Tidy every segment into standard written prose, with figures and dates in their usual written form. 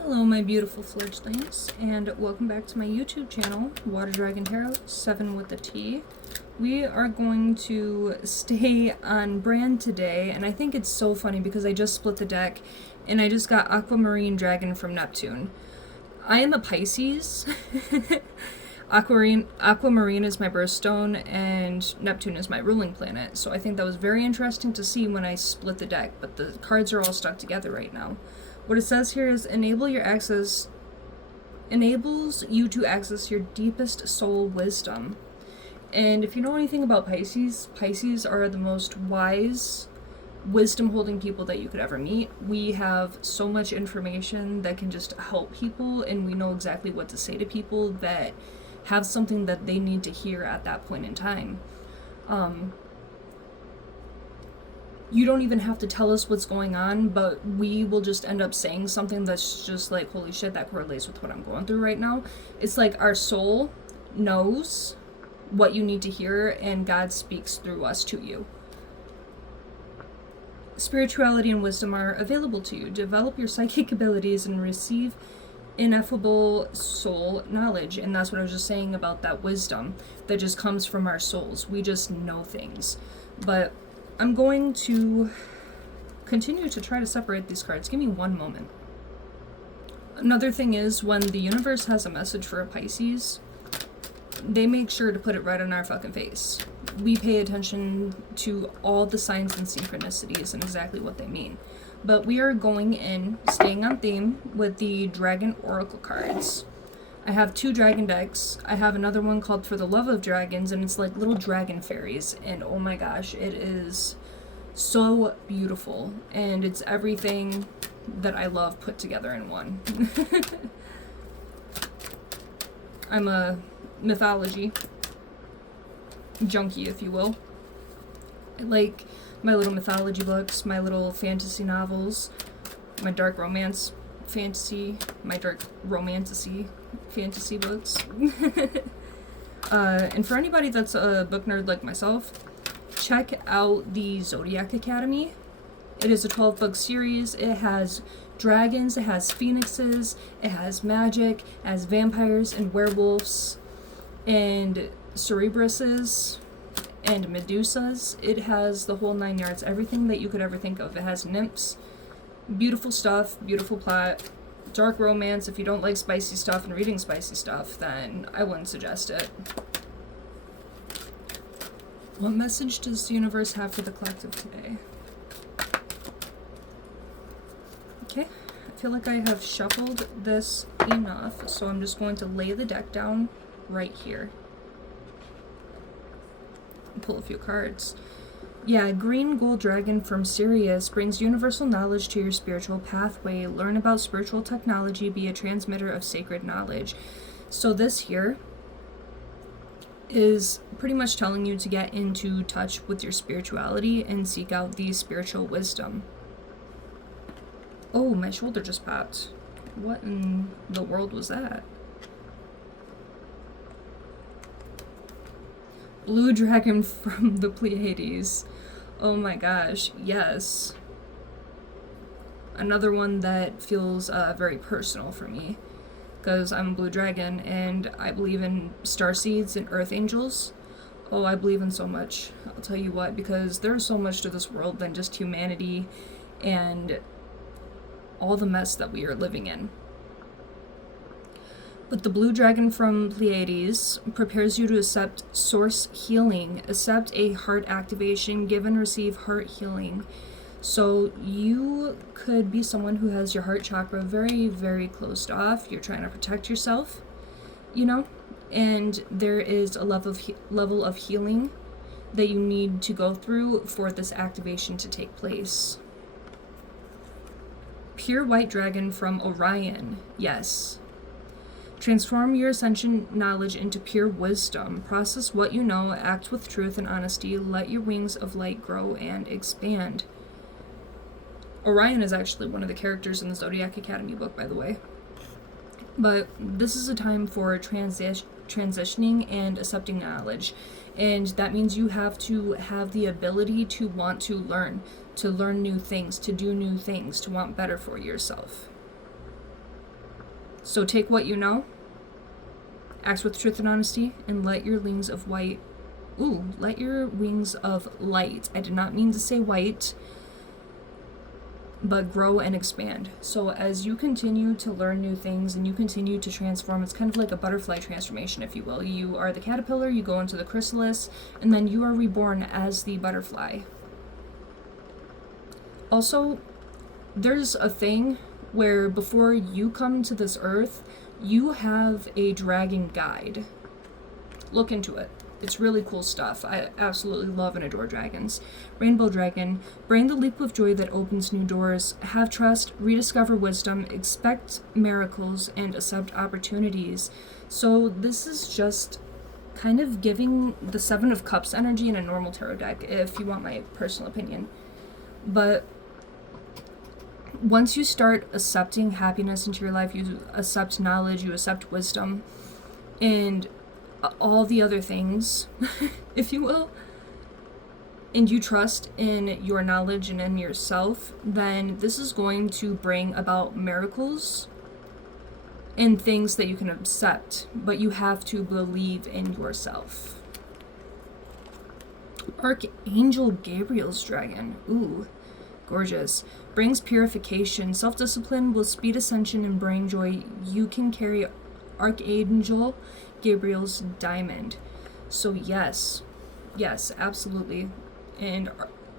Hello my beautiful fledglings, and welcome back to my YouTube channel, Water Dragon Tarot, 7 with the T. We are going to stay on brand today, and I think it's so funny because I just split the deck, and I just got Aquamarine Dragon from Neptune. I am a Pisces. Aquamarine is my birthstone, and Neptune is my ruling planet, so I think that was very interesting to see when I split the deck, but the cards are all stuck together right now. What it says here is enables you to access your deepest soul wisdom. And if you know anything about Pisces, Pisces are the most wise, wisdom-holding people that you could ever meet. We have so much information that can just help people, and we know exactly what to say to people that have something that they need to hear at that point in time. You don't even have to tell us what's going on, but we will just end up saying something that's just like, holy shit, that correlates with what I'm going through right now. It's like our soul knows what you need to hear, and God speaks through us to you. Spirituality and wisdom are available to you. Develop your psychic abilities and receive ineffable soul knowledge. And that's what I was just saying about that wisdom that just comes from our souls. We just know things. But I'm going to continue to try to separate these cards. Give me one moment. Another thing is, when the universe has a message for a Pisces, they make sure to put it right on our fucking face. We pay attention to all the signs and synchronicities and exactly what they mean. But we are going in, staying on theme, with the Dragon Oracle cards. I have 2 dragon decks. I have another one called For the Love of Dragons, and it's like little dragon fairies. And oh my gosh, it is so beautiful. And it's everything that I love put together in one. I'm a mythology junkie, if you will. I like my little mythology books, my little fantasy novels, my dark romance fantasy, my dark romantasy fantasy books. And for anybody that's a book nerd like myself, check out the Zodiac Academy. It is a 12-book series. It has dragons, it has phoenixes, it has magic, it has vampires and werewolves and Cerebruses and Medusas. It has the whole 9 yards, everything that you could ever think of. It has nymphs. Beautiful stuff, beautiful plot, dark romance. If you don't like spicy stuff and reading spicy stuff, then I wouldn't suggest it. What message does the universe have for the collective today? Okay, I feel like I have shuffled this enough, so I'm just going to lay the deck down right here. Pull a few cards. Yeah, Green Gold Dragon from Sirius brings universal knowledge to your spiritual pathway. Learn about spiritual technology, be a transmitter of sacred knowledge. So this here is pretty much telling you to get into touch with your spirituality and seek out the spiritual wisdom. Oh, my shoulder just popped. What in the world was that? Blue Dragon from the Pleiades. Oh my gosh, yes. Another one that feels very personal for me, because I'm a blue dragon and I believe in starseeds and earth angels. Oh, I believe in so much. I'll tell you what, because there's so much to this world than just humanity and all the mess that we are living in. But the Blue Dragon from Pleiades prepares you to accept source healing, accept a heart activation, give and receive heart healing. So you could be someone who has your heart chakra very, very closed off. You're trying to protect yourself, you know? And there is a level of healing that you need to go through for this activation to take place. Pure White Dragon from Orion, yes. Transform your ascension knowledge into pure wisdom. Process what you know, act with truth and honesty, let your wings of light grow and expand. Orion is actually one of the characters in the Zodiac Academy book, by the way. But this is a time for transitioning and accepting knowledge. And that means you have to have the ability to want to learn new things, to do new things, to want better for yourself. So take what you know, act with truth and honesty, and let your wings of white. Let your wings of light. I did not mean to say white, but grow and expand. So as you continue to learn new things and you continue to transform, it's kind of like a butterfly transformation, if you will. You are the caterpillar, you go into the chrysalis, and then you are reborn as the butterfly. Also, there's a thing where before you come to this earth, you have a dragon guide. Look into it. It's really cool stuff. I absolutely love and adore dragons. Rainbow dragon, bring the leap of joy that opens new doors. Have trust, rediscover wisdom, expect miracles, and accept opportunities. So this is just kind of giving the Seven of Cups energy in a normal tarot deck, if you want my personal opinion. But once you start accepting happiness into your life, you accept knowledge, you accept wisdom, and all the other things, if you will, and you trust in your knowledge and in yourself, then this is going to bring about miracles and things that you can accept, but you have to believe in yourself. Archangel Gabriel's dragon. Ooh, gorgeous. Brings purification. Self-discipline will speed ascension and bring joy. You can carry Archangel Gabriel's diamond. So yes, absolutely. And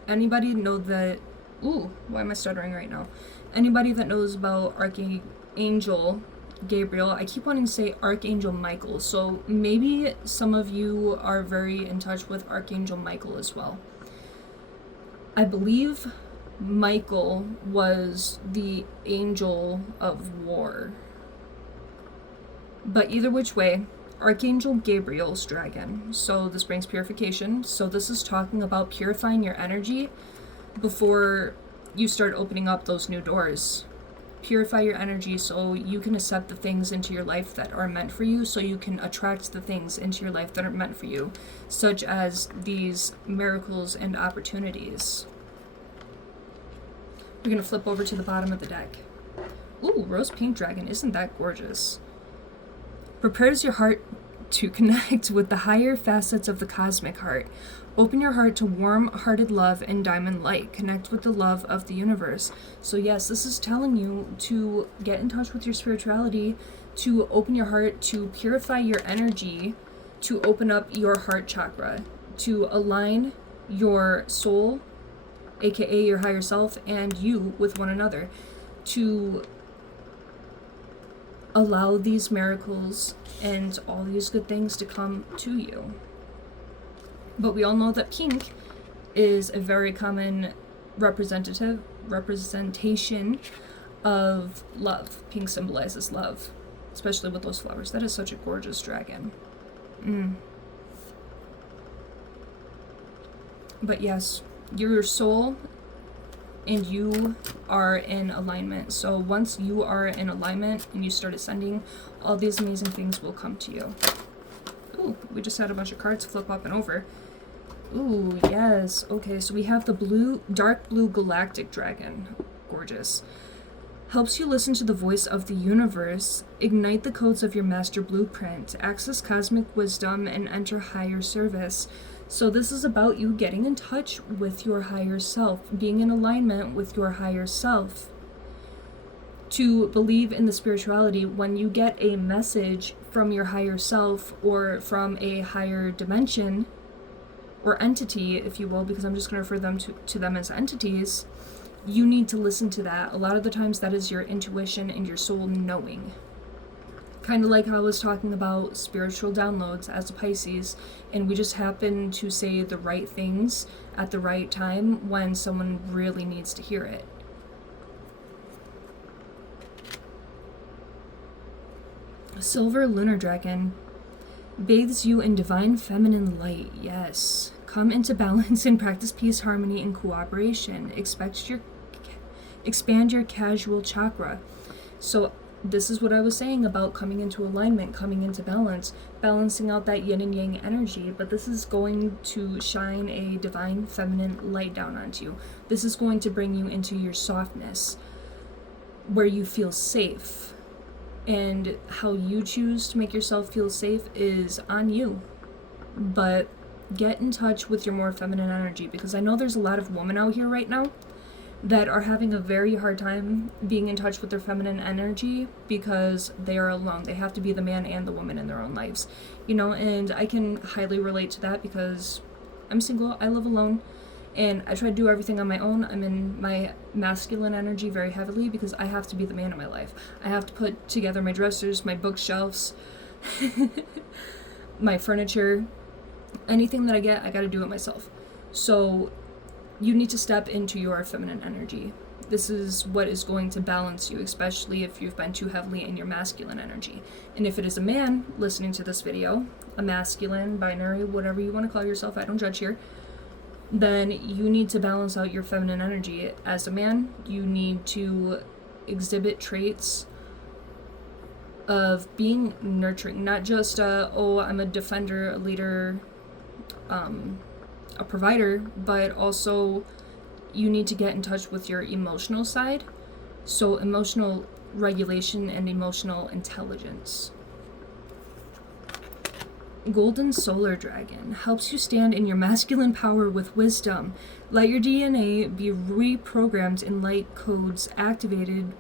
anybody know that, why am I stuttering right now? Anybody that knows about Archangel Gabriel, I keep wanting to say Archangel Michael, so maybe some of you are very in touch with Archangel Michael as well. I believe Michael was the angel of war. But either which way, Archangel Gabriel's dragon. So this brings purification. So this is talking about purifying your energy before you start opening up those new doors. Purify your energy so you can accept the things into your life that are meant for you, so you can attract the things into your life that are meant for you, such as these miracles and opportunities. We're going to flip over to the bottom of the deck. Rose Pink Dragon. Isn't that gorgeous? Prepares your heart to connect with the higher facets of the cosmic heart. Open your heart to warm-hearted love and diamond light. Connect with the love of the universe. So yes, this is telling you to get in touch with your spirituality, to open your heart, to purify your energy, to open up your heart chakra, to align your soul, aka your higher self, and you with one another, to allow these miracles and all these good things to come to you. But we all know that pink is a very common representation of love. Pink symbolizes love, especially with those flowers. That is such a gorgeous dragon. But yes, your soul and you are in alignment. So once you are in alignment and you start ascending, all these amazing things will come to you. We just had a bunch of cards flip up and over. Yes. Okay, so we have the dark blue galactic dragon. Gorgeous. Helps you listen to the voice of the universe, ignite the codes of your master blueprint, access cosmic wisdom, and enter higher service. So this is about you getting in touch with your higher self, being in alignment with your higher self. To believe in the spirituality, when you get a message from your higher self or from a higher dimension or entity, if you will, because I'm just going to refer them to them as entities, you need to listen to that. A lot of the times that is your intuition and your soul knowing. Kind of like how I was talking about spiritual downloads as a Pisces, and we just happen to say the right things at the right time when someone really needs to hear it. Silver Lunar Dragon bathes you in divine feminine light. Yes. Come into balance and practice peace, harmony, and cooperation. Expand your casual chakra. So this is what I was saying about coming into alignment, coming into balance, balancing out that yin and yang energy. But this is going to shine a divine feminine light down onto you. This is going to bring you into your softness, where you feel safe And how you choose to make yourself feel safe is on you. But get in touch with your more feminine energy, because I know there's a lot of women out here right now that are having a very hard time being in touch with their feminine energy because they are alone. They have to be the man and the woman in their own lives, you know, and I can highly relate to that because I'm single, I live alone, and I try to do everything on my own. I'm in my masculine energy very heavily because I have to be the man in my life. I have to put together my dressers, my bookshelves, my furniture, anything that I get, I gotta do it myself. So you need to step into your feminine energy. This is what is going to balance you, especially if you've been too heavily in your masculine energy. And if it is a man listening to this video, a masculine, binary, whatever you want to call yourself, I don't judge here, then you need to balance out your feminine energy. As a man, you need to exhibit traits of being nurturing, not just, I'm a defender, a leader, a provider, but also you need to get in touch with your emotional side. So emotional regulation and emotional intelligence. Golden Solar Dragon helps you stand in your masculine power with wisdom. Let your DNA be reprogrammed and light codes activated.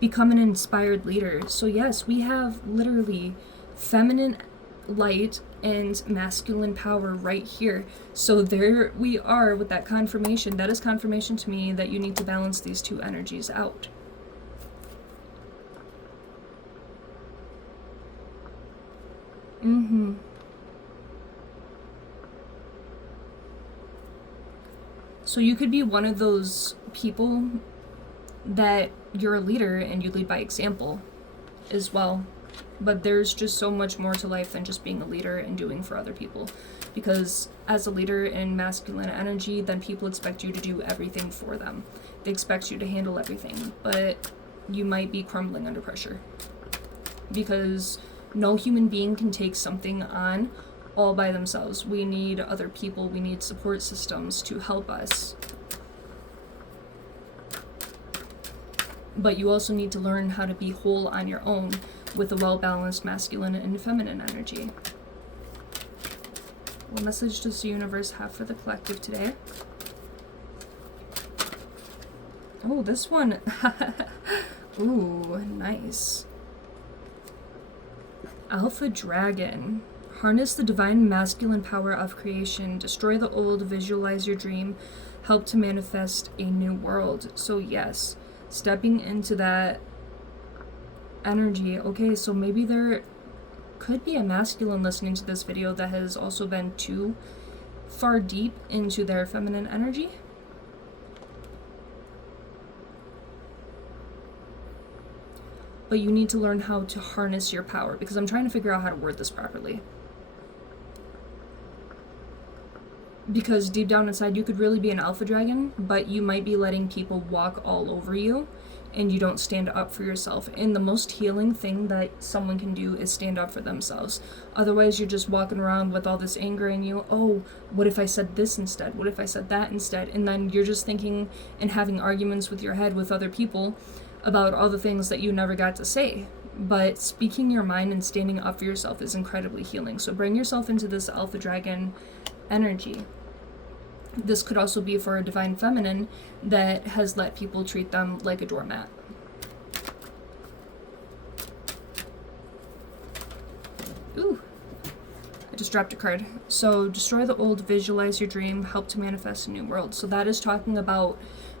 Become an inspired leader. So yes, we have literally feminine light and masculine power right here. So there we are with that confirmation. That is confirmation to me that you need to balance these two energies out. So you could be one of those people that you're a leader and you lead by example as well. But there's just so much more to life than just being a leader and doing for other people. Because as a leader in masculine energy, then people expect you to do everything for them. They expect you to handle everything, but you might be crumbling under pressure. Because no human being can take something on all by themselves. We need other people, we need support systems to help us. But you also need to learn how to be whole on your own with a well-balanced masculine and feminine energy. What message does the universe have for the collective today? Oh, this one. Ooh, nice. Alpha Dragon. Harness the divine masculine power of creation. Destroy the old. Visualize your dream. Help to manifest a new world. So yes, stepping into that energy. Okay, so maybe there could be a masculine listening to this video that has also been too far deep into their feminine energy. But you need to learn how to harness your power, because I'm trying to figure out how to word this properly. Because deep down inside, you could really be an alpha dragon, but you might be letting people walk all over you, and you don't stand up for yourself. And the most healing thing that someone can do is stand up for themselves. Otherwise, you're just walking around with all this anger in you. Oh, what if I said this instead? What if I said that instead? And then you're just thinking and having arguments with your head with other people about all the things that you never got to say. But speaking your mind and standing up for yourself is incredibly healing. So bring yourself into this alpha dragon energy. This could also be for a divine feminine that has let people treat them like a doormat. Ooh, I just dropped a card. So destroy the old, visualize your dream, help to manifest a new world. So that is talking about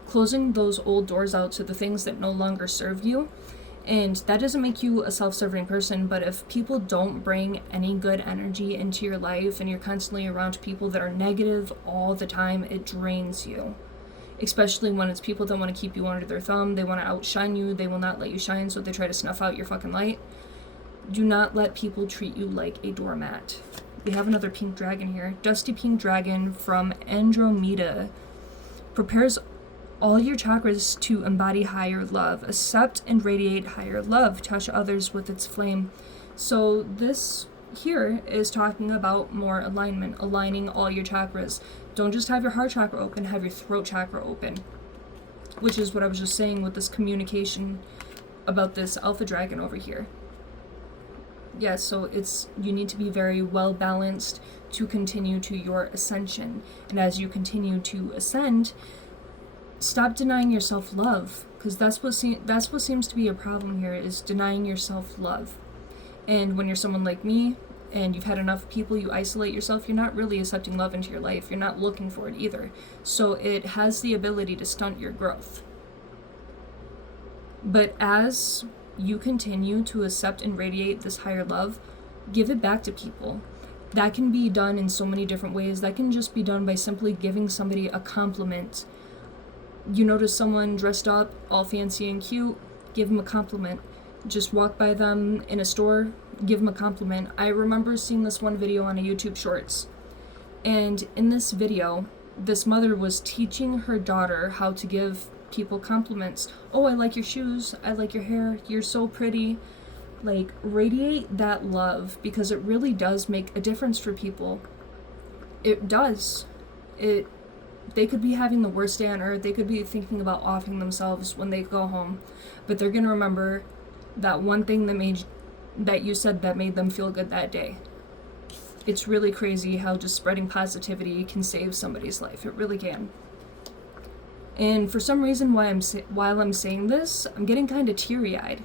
closing those old doors out to the things that no longer serve you. And that doesn't make you a self-serving person, but if people don't bring any good energy into your life and you're constantly around people that are negative all the time, it drains you. Especially when it's people that want to keep you under their thumb, they want to outshine you, they will not let you shine, so they try to snuff out your fucking light. Do not let people treat you like a doormat. We have another pink dragon here. Dusty pink dragon from Andromeda. Prepares all your chakras to embody higher love. Accept and radiate higher love. Touch others with its flame. So this here is talking about more alignment, aligning all your chakras. Don't just have your heart chakra open, have your throat chakra open. Which is what I was just saying with this communication about this alpha dragon over here. Yeah, so you need to be very well balanced to continue to your ascension. And as you continue to ascend, stop denying yourself love, because that's what seems to be a problem here, is denying yourself love. And when you're someone like me and you've had enough people, you isolate yourself, you're not really accepting love into your life. You're not looking for it either. So it has the ability to stunt your growth. But as you continue to accept and radiate this higher love, give it back to people. That can be done in so many different ways. That can just be done by simply giving somebody a compliment. You notice someone dressed up, all fancy and cute, give them a compliment. Just walk by them in a store, give them a compliment. I remember seeing this one video on a YouTube Shorts. And in this video, this mother was teaching her daughter how to give people compliments. Oh, I like your shoes. I like your hair. You're so pretty. Like, radiate that love, because it really does make a difference for people. It does. They could be having the worst day on earth. They could be thinking about offing themselves when they go home, but they're gonna remember that one thing that you said that made them feel good that day. It's really crazy how just spreading positivity can save somebody's life. It really can. And for some reason, while I'm saying this, I'm getting kind of teary-eyed.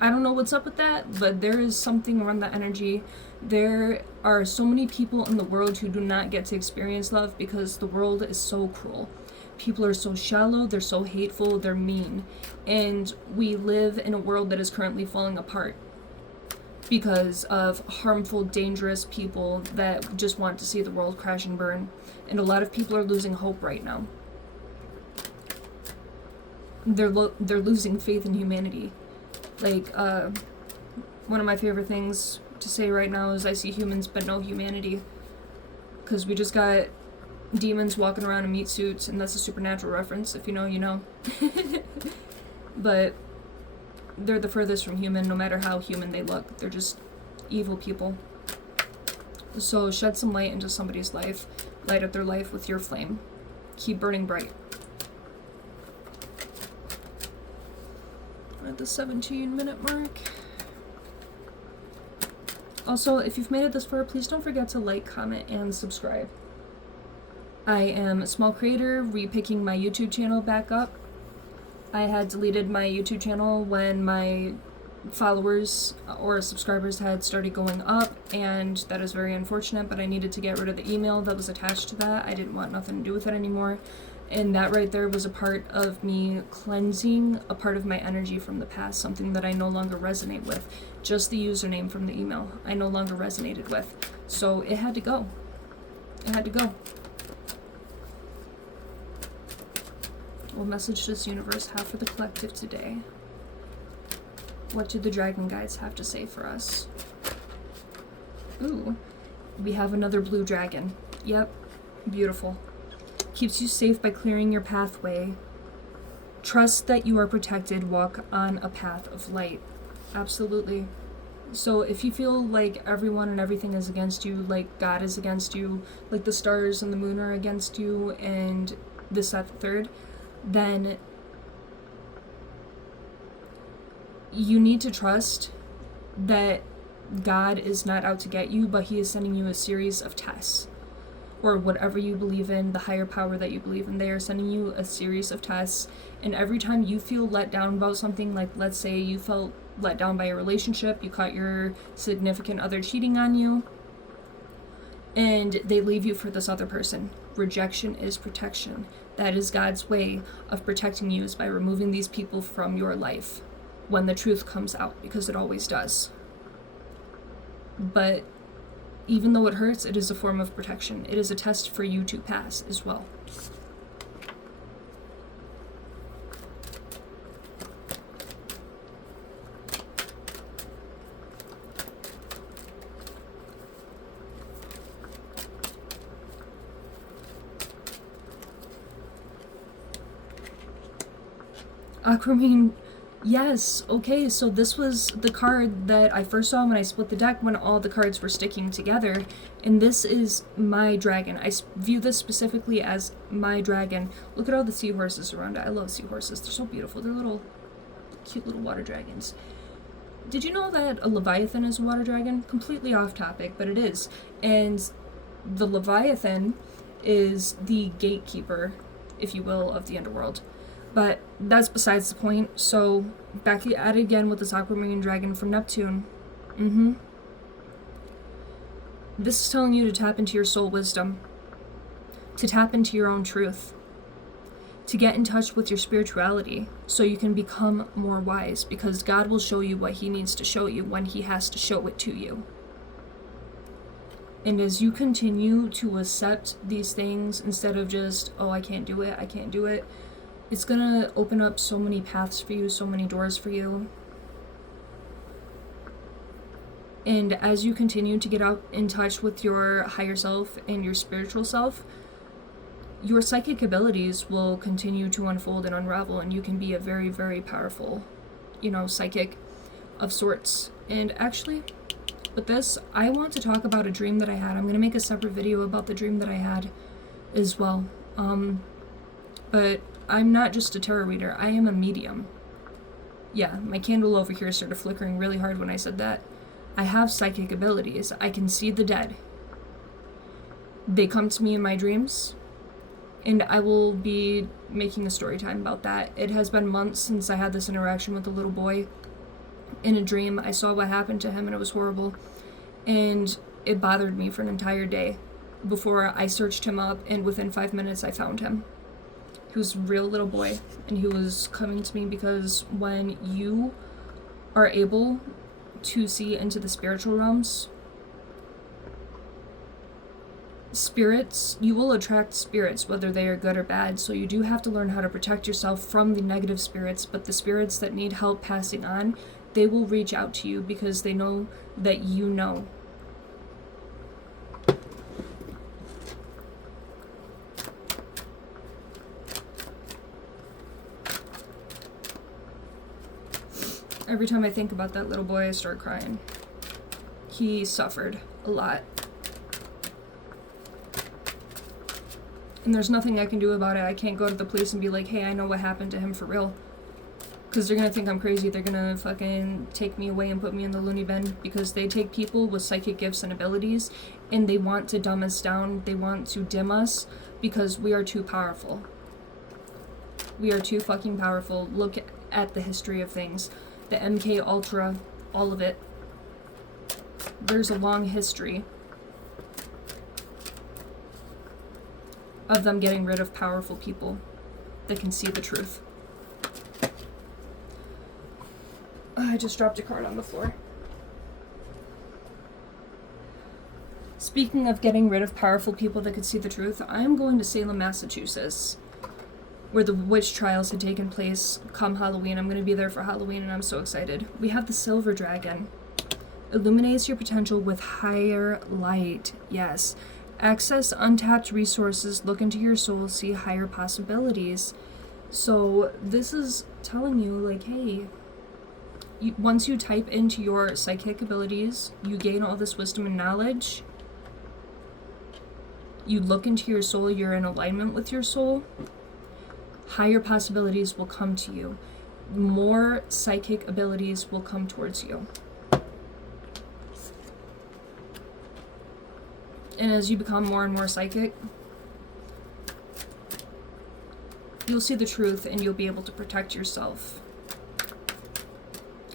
I don't know what's up with that, but there is something around that energy. There are so many people in the world who do not get to experience love because the world is so cruel. People are so shallow, they're so hateful, they're mean. And we live in a world that is currently falling apart because of harmful, dangerous people that just want to see the world crash and burn. And a lot of people are losing hope right now. They're losing faith in humanity. Like, one of my favorite things to say right now is I see humans but no humanity. Because we just got demons walking around in meat suits, and that's a Supernatural reference. If you know, you know. But they're the furthest from human, no matter how human they look. They're just evil people. So shed some light into somebody's life. Light up their life with your flame. Keep burning bright. At the 17-minute mark. Also, if you've made it this far, please don't forget to like, comment, and subscribe. I am a small creator, repicking my YouTube channel back up. I had deleted my YouTube channel when my followers or subscribers had started going up, and that is very unfortunate, but I needed to get rid of the email that was attached to that. I didn't want nothing to do with it anymore. And that right there was a part of me cleansing a part of my energy from the past, something that I no longer resonate with. Just the username from the email I no longer resonated with. So it had to go. It had to go. What message does the universe have for the collective today? What do the dragon guides have to say for us? Ooh, we have another blue dragon. Yep, beautiful. Keeps you safe by clearing your pathway. Trust that you are protected. Walk on a path of light. Absolutely. So if you feel like everyone and everything is against you, like God is against you, like the stars and the moon are against you, and this, that, the third, then you need to trust that God is not out to get you, but He is sending you a series of tests. Or whatever you believe in, the higher power that you believe in, they are sending you a series of tests. And every time you feel let down about something, like let's say you felt let down by a relationship, you caught your significant other cheating on you, and they leave you for this other person. Rejection is protection. That is God's way of protecting you, is by removing these people from your life when the truth comes out, because it always does. But even though it hurts, it is a form of protection. It is a test for you to pass as well. Aquamarine, yes, okay, so this was the card that I first saw when I split the deck, when all the cards were sticking together, and this is my dragon. I view this specifically as my dragon. Look at all the seahorses around it. I love seahorses. They're so beautiful. They're little cute little water dragons. Did you know that a Leviathan is a water dragon? Completely off topic, but it is. And the Leviathan is the gatekeeper, if you will, of the underworld. But that's besides the point. So, back at it again with this aquamarine dragon from Neptune. This is telling you to tap into your soul wisdom. To tap into your own truth. To get in touch with your spirituality so you can become more wise, because God will show you what he needs to show you when he has to show it to you. And as you continue to accept these things instead of just, oh, I can't do it, it's gonna open up so many paths for you, so many doors for you. And as you continue to get out in touch with your higher self and your spiritual self, your psychic abilities will continue to unfold and unravel, and you can be a very, very powerful, psychic of sorts. And actually, with this, I want to talk about a dream that I had. I'm going to make a separate video about the dream that I had as well. But I'm not just a tarot reader, I am a medium. Yeah, my candle over here started flickering really hard when I said that. I have psychic abilities. I can see the dead. They come to me in my dreams. And I will be making a story time about that. It has been months since I had this interaction with a little boy. In a dream, I saw what happened to him and it was horrible. And it bothered me for an entire day before I searched him up, and within 5 minutes I found him. He was a real little boy, and he was coming to me because when you are able to see into the spiritual realms, spirits, you will attract spirits, whether they are good or bad, so you do have to learn how to protect yourself from the negative spirits, but the spirits that need help passing on, they will reach out to you because they know that you know. Every time I think about that little boy, I start crying. He suffered a lot. And there's nothing I can do about it. I can't go to the police and be like, hey, I know what happened to him for real. Because they're going to think I'm crazy. They're going to fucking take me away and put me in the loony bin. Because they take people with psychic gifts and abilities and they want to dumb us down. They want to dim us because we are too powerful. We are too fucking powerful. Look at the history of things. The MK Ultra, all of it. There's a long history of them getting rid of powerful people that can see the truth. I just dropped a card on the floor. Speaking of getting rid of powerful people that could see the truth, I am going to Salem, Massachusetts, where the witch trials had taken place come Halloween. I'm going to be there for Halloween, and I'm so excited. We have the Silver Dragon. Illuminates your potential with higher light. Yes. Access untapped resources, look into your soul, see higher possibilities. So this is telling you, like, hey, once you type into your psychic abilities, you gain all this wisdom and knowledge. You look into your soul, you're in alignment with your soul. Higher possibilities will come to you. More psychic abilities will come towards you. And as you become more and more psychic, you'll see the truth and you'll be able to protect yourself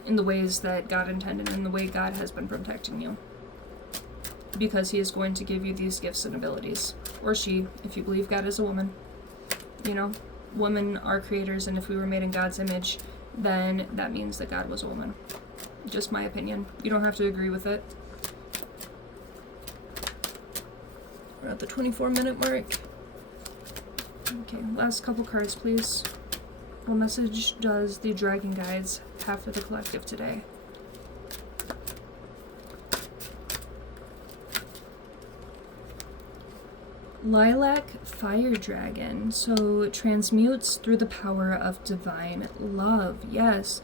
in the ways that God intended, in the way God has been protecting you. Because he is going to give you these gifts and abilities. Or she, if you believe God is a woman. Women are creators, and if we were made in God's image, then that means that God was a woman. Just my opinion. You don't have to agree with it. We're at the 24-minute mark. Okay, last couple cards, please. What message does the Dragon Guides have for the collective today? Lilac Fire Dragon. So it transmutes through the power of divine love. Yes.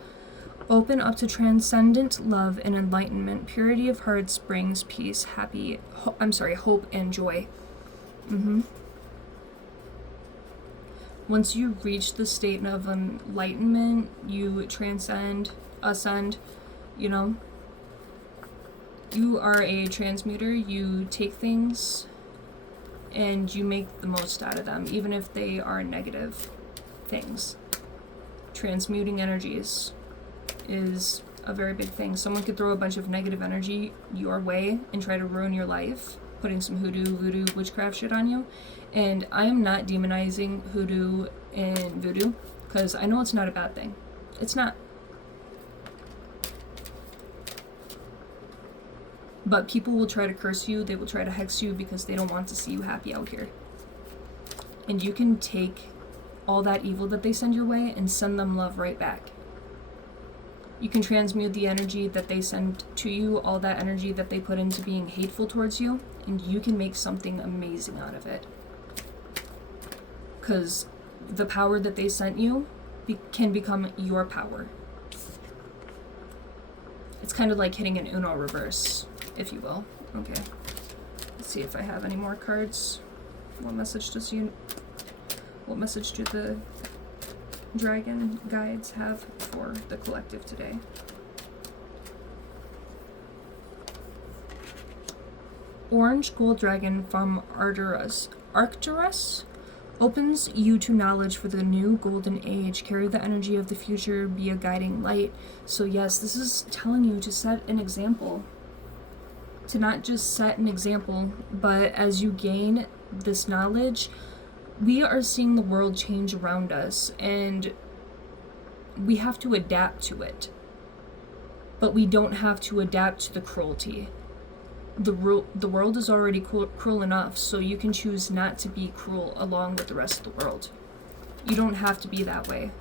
Open up to transcendent love and enlightenment. Purity of hearts brings peace, hope and joy. Once you reach the state of enlightenment, you transcend, ascend, you know. You are a transmuter. You take things and you make the most out of them, even if they are negative things. Transmuting energies is a very big thing. Someone could throw a bunch of negative energy your way and try to ruin your life, putting some hoodoo, voodoo, witchcraft shit on you. And I am not demonizing hoodoo and voodoo, because I know it's not a bad thing. It's not. But people will try to curse you, they will try to hex you because they don't want to see you happy out here. And you can take all that evil that they send your way and send them love right back. You can transmute the energy that they send to you, all that energy that they put into being hateful towards you, and you can make something amazing out of it. Because the power that they sent you can become your power. It's kind of like hitting an Uno reverse, if you will. Okay. Let's see if I have any more cards. What message do the dragon guides have for the collective today? Orange gold dragon from Arcturus opens you to knowledge for the new golden age. Carry the energy of the future, be a guiding light. So yes, this is telling you to set an example. To not just set an example, but as you gain this knowledge, we are seeing the world change around us, and we have to adapt to it. But we don't have to adapt to the cruelty. The world is already cruel enough, so you can choose not to be cruel along with the rest of the world. You don't have to be that way.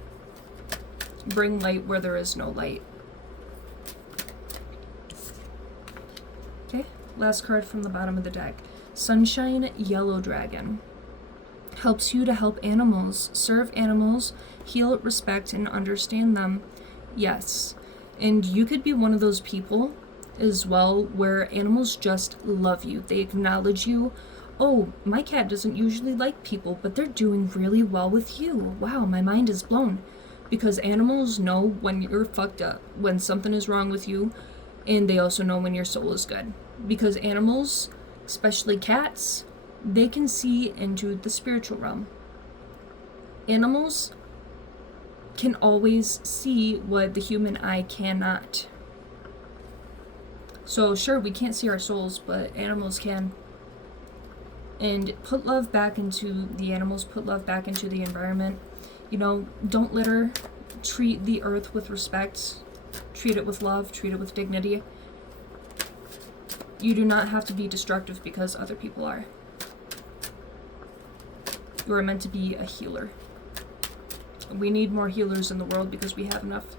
Bring light where there is no light. Okay, last card from the bottom of the deck. Sunshine Yellow Dragon. Helps you to help animals, serve animals, heal, respect, and understand them. Yes. And you could be one of those people as well where animals just love you. They acknowledge you. Oh, my cat doesn't usually like people, but they're doing really well with you. Wow, my mind is blown. Because animals know when you're fucked up, when something is wrong with you, and they also know when your soul is good. Because animals, especially cats, they can see into the spiritual realm. Animals can always see what the human eye cannot. So sure, we can't see our souls, but animals can. And put love back into the animals, put love back into the environment. You know, don't litter. Treat the earth with respect. Treat it with love, treat it with dignity. You do not have to be destructive because other people are. You are meant to be a healer. We need more healers in the world because we have enough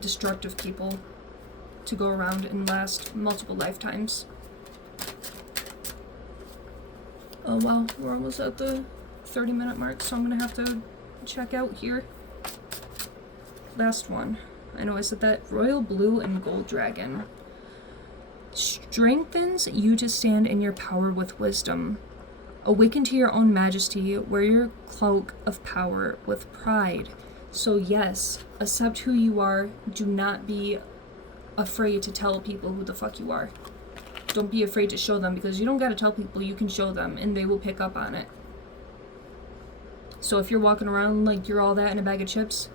destructive people to go around and last multiple lifetimes. Oh wow, we're almost at the 30-minute mark, so I'm gonna have to check out here. Last one. I know I said that. Royal Blue and Gold Dragon. Strengthens you to stand in your power with wisdom. Awaken to your own majesty, wear your cloak of power with pride. So yes, accept who you are. Do not be afraid to tell people who the fuck you are. Don't be afraid to show them, because you don't gotta tell people, you can show them and they will pick up on it. So if you're walking around like you're all that in a bag of chips,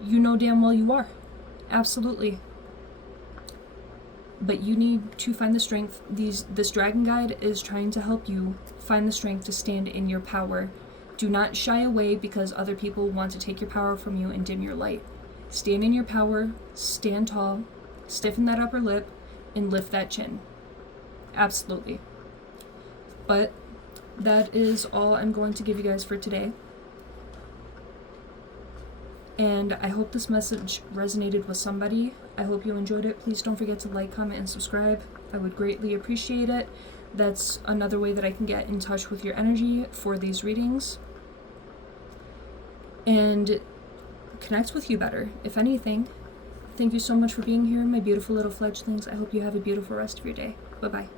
you know damn well you are. Absolutely. But you need to find the strength. This dragon guide is trying to help you find the strength to stand in your power. Do not shy away because other people want to take your power from you and dim your light. Stand in your power, stand tall, stiffen that upper lip, and lift that chin. Absolutely. But that is all I'm going to give you guys for today. And I hope this message resonated with somebody. I hope you enjoyed it. Please don't forget to like, comment, and subscribe. I would greatly appreciate it. That's another way that I can get in touch with your energy for these readings and connect with you better, if anything. Thank you so much for being here, my beautiful little fledglings. I hope you have a beautiful rest of your day. Bye-bye.